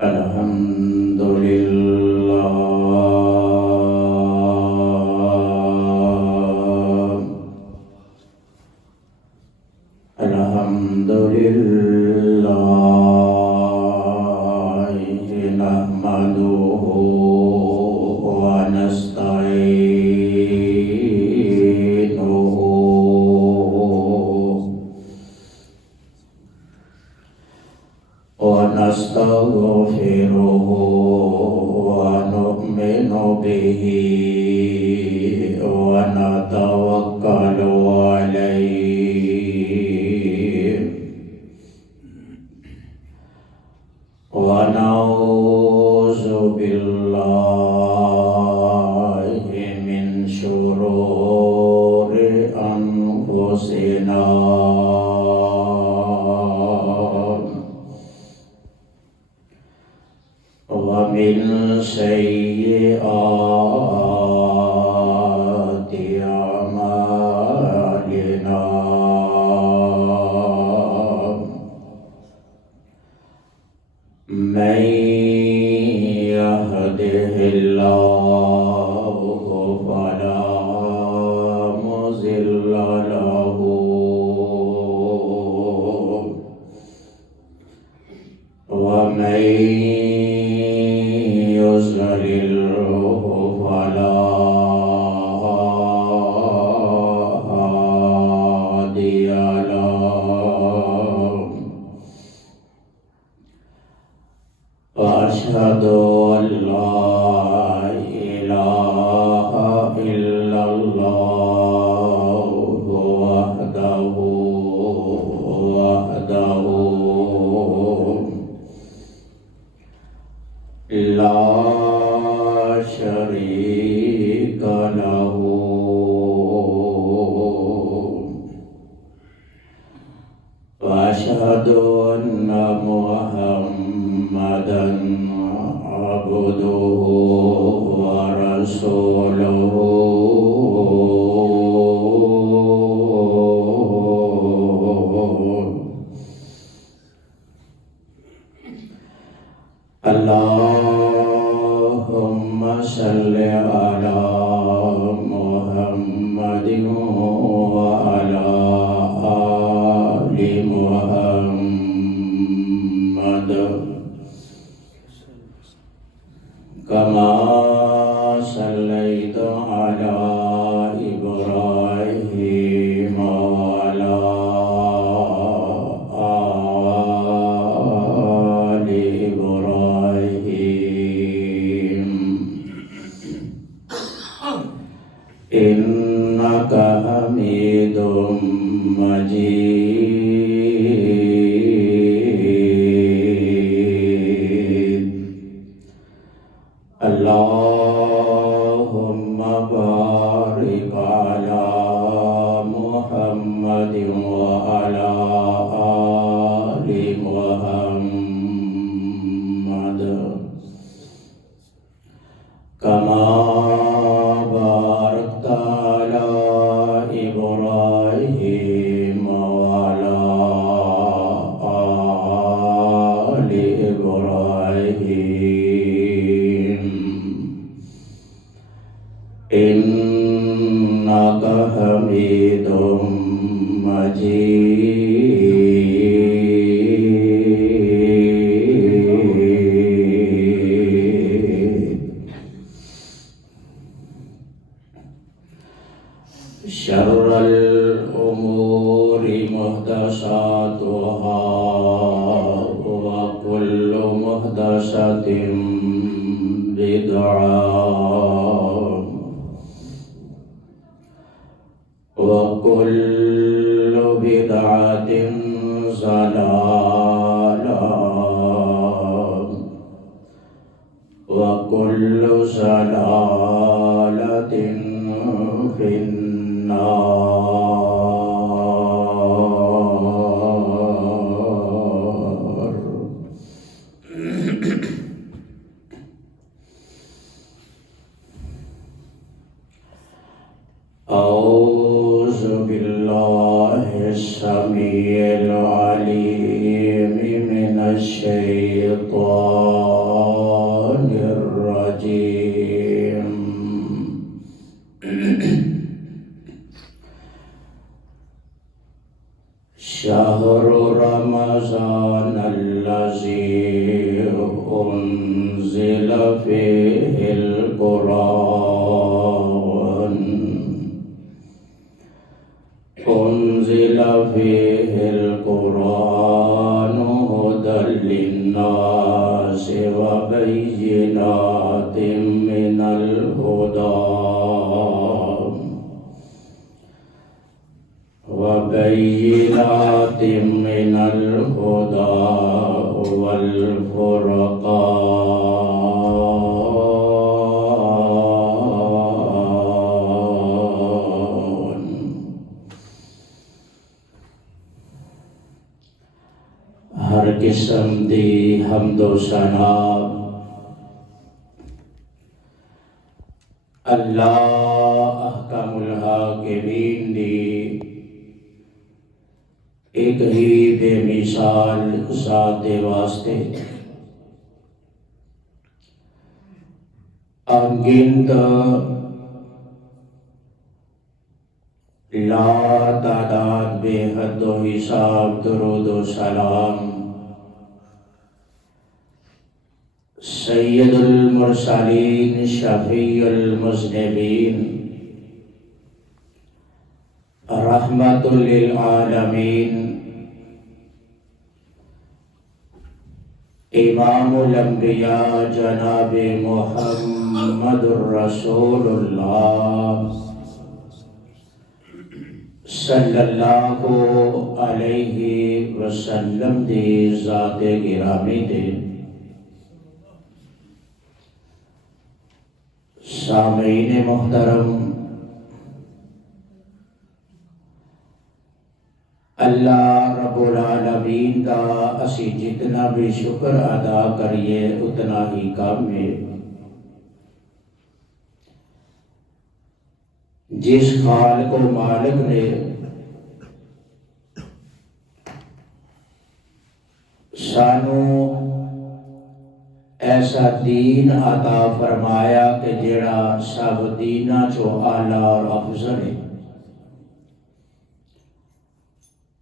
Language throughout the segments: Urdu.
الحمد لله الحمد لله نحمده ونستعينه ونستغفره ونؤمن به ونتوكل عليه ونعوذ بالله من شرور أنفسنا ومن سيئات أعمالنا من يهده الله فلا مضل له ومن يضلله فلا هادي له وأشهد أن لا إله إلا الله وحده لا شريك له وأشهد أن محمدًا عبده ورسوله اللهم صل على محمد وعلى آل محمد كما صليت على إبراهيم وعلى آل إبراهيم إنك حميد مجيد اللهم بارك على محمد وعلى آل محمد كما باركت على إبراهيم وعلى آل إبراهيم إنك حميد مجيد شر الأمور محدثاتها وكل محدثة بدعة وكل بدعة ضلالة وكل ضلالة في النار أعوذ بالله السميع العليم شهر رمضان الذي أنزل فيه القرآن هدى للناس وبينات من الهدى والفرقان. ہر قسم دی حمد و ثنا اللہ احکم الحاکمین دی ایک ہی بے مثال ذات واسطے انگنت لا تعداد بے حد و حساب درود و سلام سید المرسلین شفیع المذنبین رحمت للعالمین امام الانبیاء جناب محمد الرسول اللہ صلی اللہ علیہ وسلم دی ذات گرامی دے سامعین محترم، اللہ رب العالمین دا اسی جتنا بھی شکر ادا کریے اتنا ہی کم ہے۔ جس خالق و مالک نے سانو ایسا دین عطا فرمایا کہ جڑا سب دیناں چو اعلیٰ اور افضل ہے،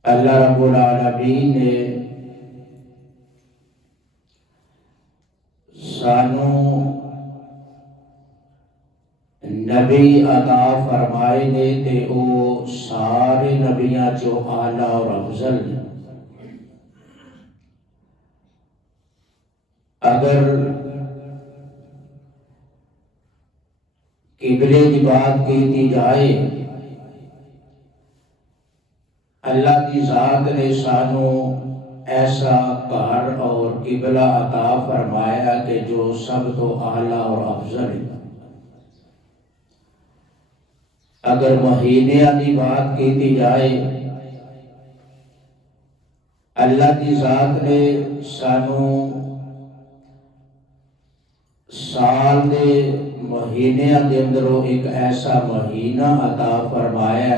اللہ رب العالمین نے سانو نبی عطا فرمائے نے تے او سارے نبیاں چو اعلیٰ اور افضل نے۔ اگر قبلے کی بات کی جائے، اللہ کی ذات نے سانو ایسا گھر اور قبلہ عطا فرمایا کہ جو سب تو اعلیٰ اور افضل ہے۔ اگر مہینے کی بات کی جائے، اللہ کی ذات نے سانو سال دے مہینے کے اندروں ایک ایسا مہینہ عطا فرمایا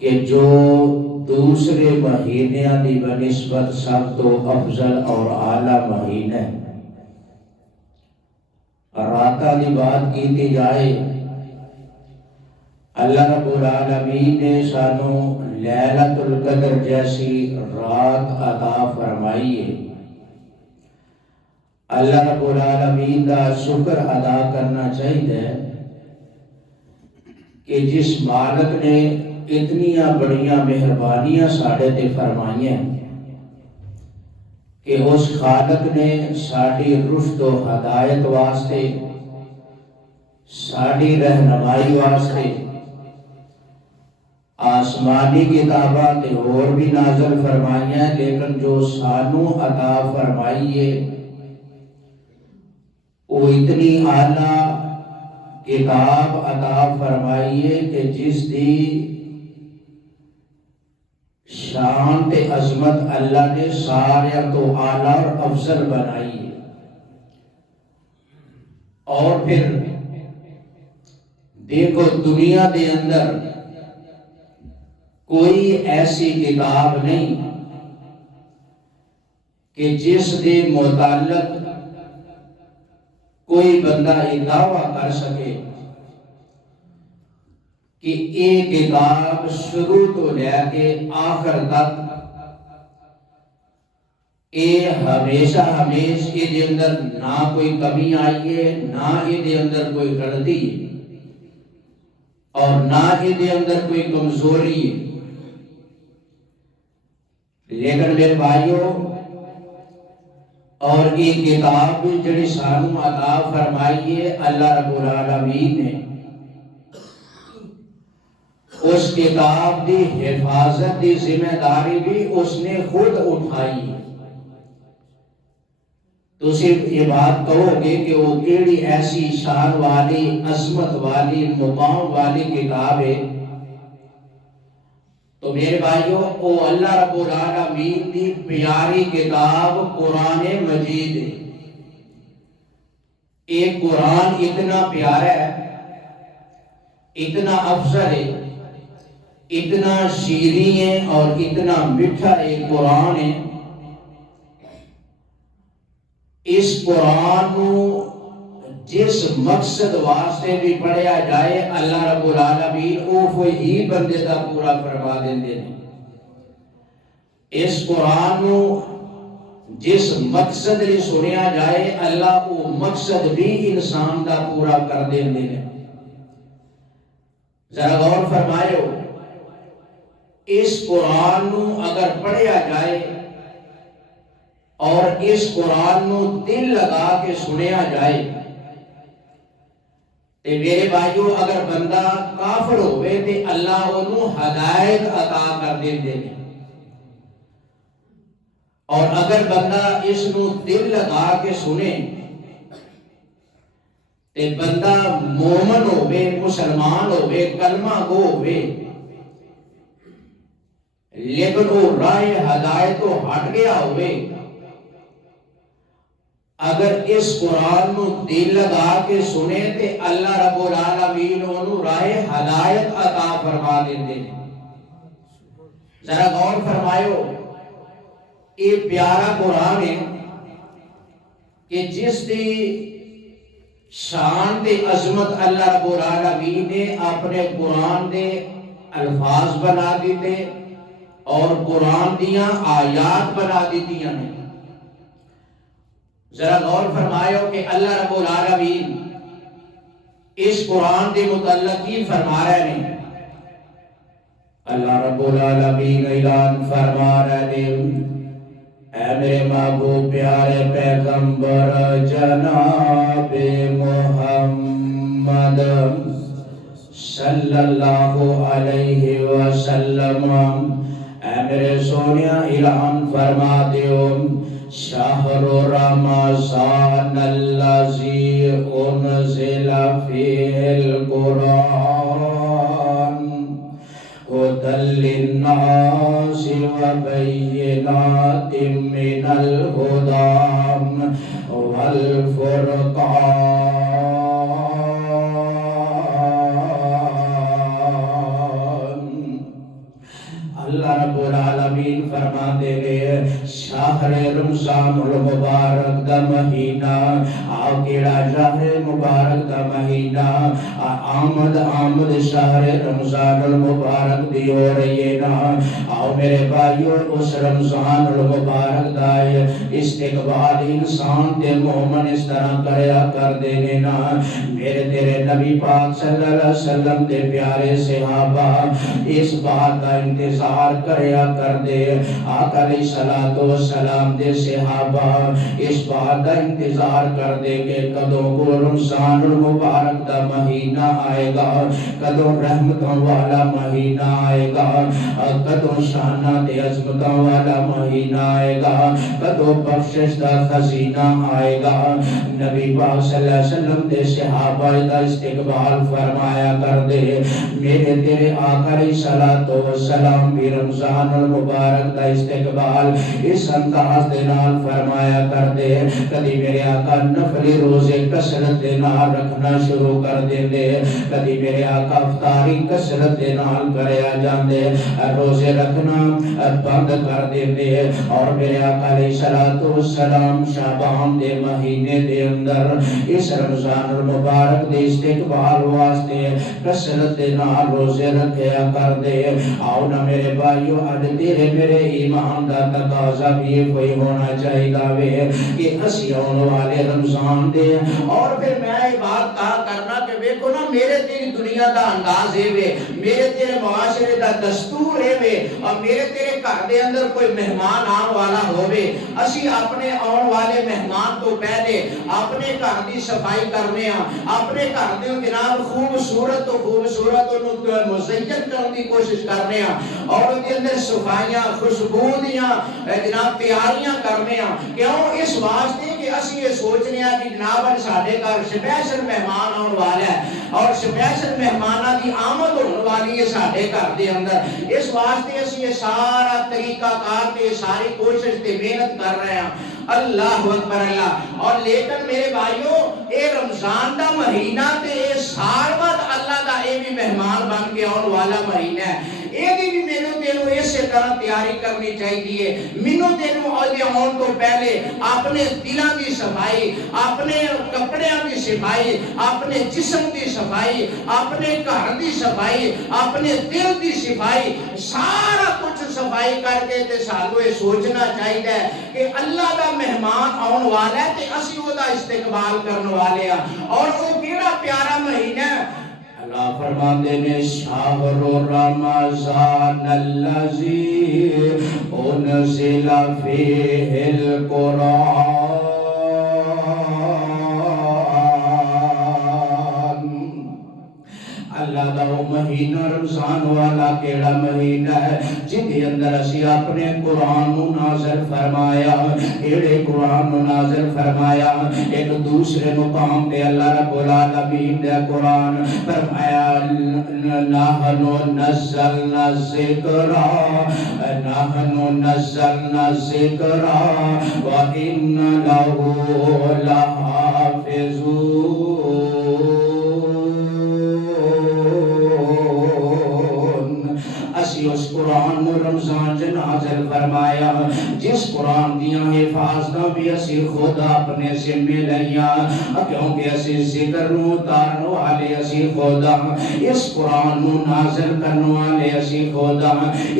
کہ جو دوسرے مہینے کی بنسبت سب تو افضل اور اعلیٰ مہینہ ہے۔ راتاں کی بات کی جائے، اللہ رب العالمین نے سانو لیلۃ القدر جیسی رات عطا فرمائی ہے۔ اللہ رب العالمین کا شکر ادا کرنا چاہیے کہ جس مالک نے اتنیاں بڑیاں مہربانیاں ساڑے تے فرمائیاں کہ اس خالق نے ساڑی رشد و ہدایت واسطے، ساڑی رہنمائی واسطے آسمانی کتاباں تے اور بھی نازل فرمائیاں، لیکن جو سانو عطا فرمائیے وہ اتنی اعلیٰ کتاب عطا فرمائیے کہ جس دی شان تے عظمت اللہ نے سارے تو اعلیٰ اور افضل بنائی ہے۔ اور پھر دیکھو دنیا دے اندر کوئی ایسی کتاب نہیں کہ جس دے متعلق کوئی بندہ یہ دعویٰ کر سکے کہ ایک کتاب شروع تو لے کے آخر تک یہ ہمیشہ یہ اندر نہ کوئی کمی آئی ہے، نہ یہ اندر کوئی غلطی ہے، اور نہ یہ اندر کوئی کمزوری ہے۔ لیکن میرے بھائیوں، اور یہ کتاب جڑی سانو عطا فرمائی ہے اللہ رب العالمین نے، اس کتاب دی حفاظت دی ذمہ داری بھی اس نے خود اٹھائی ہے۔ تو صرف یہ بات کہو گے کہ وہ کیڑی ایسی شان والی، عظمت والی، مقام والی کتاب ہے، تو میرے بھائیوں وہ اللہ رب العالمین دی پیاری کتاب قرآن مجید ہے۔ ایک قرآن اتنا پیارا ہے، اتنا افضل ہے، اتنا شیریں ہے اور اتنا میٹھا ایک قرآن ہے۔ اس قرآن کو جس مقصد واسطے بھی پڑھیا جائے اللہ رب العالمین وہ ہی بندے دا پورا فرما دیندے ہیں۔ اس قرآن کو جس مقصد لئے سنیا جائے اللہ وہ مقصد بھی انسان دا پورا کر دیندے ہیں۔ ذرا غور فرمائیو، اس قرآن کو اگر پڑھیا جائے اور اس قرآن کو دل لگا کے سنیا جائے، تے میرے بھائیو اگر بندہ کافر ہوئے تے اللہ انہوں ہدایت عطا کر دیندے ہیں، اور اگر بندہ اس نو دل لگا کے سنے تے بندہ مومن ہوئے، مسلمان ہوئے، کلمہ گو ہوئے، لیکن وہ راہ ہدایت تو ہٹ گیا ہوئے، اگر اس قرآن کو دل لگا کے سنے تے اللہ رب العالمین انہوں راہ ہدایت عطا فرما دیندے ہیں۔ ذرا غور فرمائیو، یہ پیارا قرآن ہے کہ جس دی شان تے عظمت اللہ رب العالمین نے اپنے قرآن دے الفاظ بنا دیتے اور قرآن دیاں آیات بنا دیتیاں ہیں۔ ذرا غور فرمائیو کہ اللہ رب العالمین اس قرآن دے متعلق کی فرما رہے ہیں۔ اللہ رب العالمین اعلان فرما رہے ہیں، اے میرے محبوب پیارے پیغمبر جناب محمد صلی اللہ علیہ وسلم، اے میرے سونیا اعلان فرما دیو، شہر رمضان الذی انزل فیہ القرآن هدى للناس وبينات من الهدى والفرقان۔ اللہ رب العالمین فرماتے ہیں شہر رمضان المبارک دا مہینہ، آو کیڑا شہر مبارک دا مہینہ، آمد شہر رمضان المبارک دی ہو رہی ہے نا۔ آو میرے بھائیو اس رمضان المبارک دا استقبال انسان تے مومن اس طرح کریا کر دینے نا۔ میرے تیرے نبی پاک صلی اللہ علیہ وسلم دے پیارے صحابہ اس بات کا انتظار کریا کر دے، آقا علیہ السلام دے صحابہ اس بات کا انتظار کر دے کہ کدوں کو رمضان المبارک دا مہینہ آئے گا، کدوں رحمتوں والا مہینہ آئے گا، کدوں شانہ دے عظمتوں والا مہینہ آئے گا، کدوں بخشش دا خزینہ آئے گا۔ نبی پاک صلی اللہ علیہ وسلم دے صحابہ دا استقبال فرمایا کر دے۔ میرے تیرے آقا علیہ السلام بھی رمضان مبارک دا استقبال اس انداز دے نال فرمایا کر دے. کدی میرے آقا نفلی روزے کثرت دے نال رکھنا شروع کر دے دے, کدی میرے آقا افطاری کثرت دے نال کریا جاندے, روزے رکھنا بند کر دے دے. اور میرے آقا علیہ الصلوۃ والسلام شعبان دے مہینے دے اندر اس رمضان المبارک دے استقبال واسطے کثرت دے نال روزے رکھیا کر دے. آؤ نا میرے بھائیو, اج تیرے میرے ایمان دا تقاضا بھی کوئی ہونا چاہیے کہ اسی آن والے رمضان دے. اور پھر میں یہ بات کہا کرنا کہ دیکھو نا میرے تیری دنیا دا انداز ہے وے, میرے تیرے معاشرے دا دستور ہے وے, اور میرے تیرے گھر دے اندر کوئی مہمان آن والا ہووے, اسی اپنے آن والے مہمان تو پہلے اپنے گھر دی صفائی کرنے ہاں, اپنے گھر دے جناب خوبصورت تو خوبصورت انہوں مزین کرنے کی کوشش کرنے ہاں, اور ان کے اندر صفائیاں خوشبو دیاں جناب تیاریاں کرنے ہاں. کیوں؟ اس واسطے کہ اسی یہ سوچنے ہیں کہ جناب ساڈے گھر سپیشل مہمان آن والا ہے, اور سپیشل مہماناں دی آمد ہونے والی ہے ساڈے گھر دے اندر. اس واسطے اسی یہ سارا طریقہ کار تے ساری کوشش تے محنت کر رہے ہیں. اللہ اکبر اللہ. اور لیکن میرے بھائیو اے رمضان دا مہینہ تے اے سال بعد اللہ دا اے بھی مہمان بن کے آن والا مہینہ ہے. اے بھی مینوں تینوں اسی طرح تیاری کرنی چاہیے. مینوں تینوں آن تو پہلے اپنے دلاں دی صفائی, اپنے کپڑیاں دی صفائی, اپنے جسم دی صفائی, اپنے گھر دی صفائی, اپنے دل دی صفائی, سارا کچھ صفائی کر کے تے سانو یہ سوچنا چاہیے کہ اللہ دا مہمان آن والا ہے تے اسی او دا استقبال کرنے والے ہیں. اور وہ کیڑا پیارا مہینہ ہے. اللہ فرماتے نے شہر رمضان الذی انزل فیہ القرآن, اللہ دا وہ مہینہ رمضان والا کیڑا مہینہ ہے جن کے اندر اسی اپنے قرآن نو نازل فرمایا. ایڑے قرآن نو نازل فرمایا. ایک دوسرے مقام پہ اللہ رب العالمین نے قرآن فرمایا نحنو نزلنا الذکر وَإِنَّ لَهُ لَحَافِظُونَ. اس قرآن نو رمضان جے نازل فرمایا جس قرآن دیاں حفاظتاں بھی اسی خود اپنے ذمہ لئیاں, کیونکہ اسی ذکر نو اتارن والے اسی خود, اس قرآن نو نازل کرن والے اسی خود,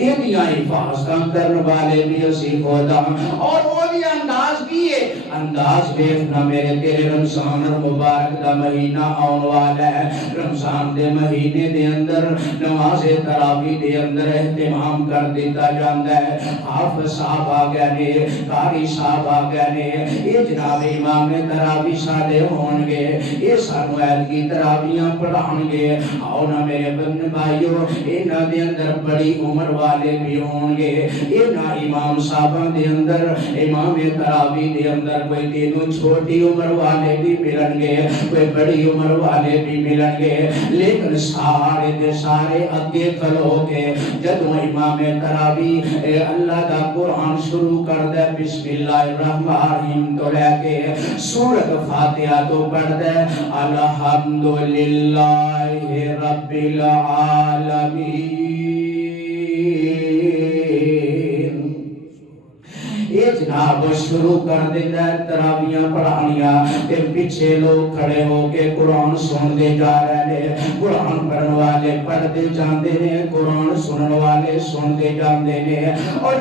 یہ دیاں حفاظتاں کرن والے بھی اسی خود. اور وہ دی انداز بھی ہے, انداز دیکھنا میرے تیرے رمضان مبارک دا مہینہ آن والا ہے. رمضان دے مہینے دے اندر نماز تراویح دے اندر اہتمام کر دیتا جاندہ ہے. حافظ صاحب آگیا نے, قاری صاحب آگیا نے, یہ جناب امام تراویح سالے ہونگے, یہ سانو اہل کی تراویحاں پڑھانگے. آؤ نا میرے بن بھائیو, اینا دے اندر بڑی عمر والے بھی ہونگے, اینا امام صاحبہ دے اندر امام تراویح دے اندر کوئی تینوں چھوٹی عمر والے بھی ملنگے, کوئی بڑی عمر والے بھی ملنگے. لیکن سارے دے سارے اگے کھلو کے جدو امام تراویح اللہ دا قرآن شروع کر دے بسم اللہ الرحمن الرحیم تو لے کے سورۃ فاتحہ تو پڑھ دے الحمدللہ رب العالمین. یہ جناب شروع کر دیتا ہے تراویحاں پڑھانیاں, پھر پیچھے لوگ کھڑے ہو کے قرآن سن دے جا رہے ہیں. قرآن پڑھن والے پڑھ دے جاندے ہیں, قرآن سنن والے سن دے جاندے ہیں. اور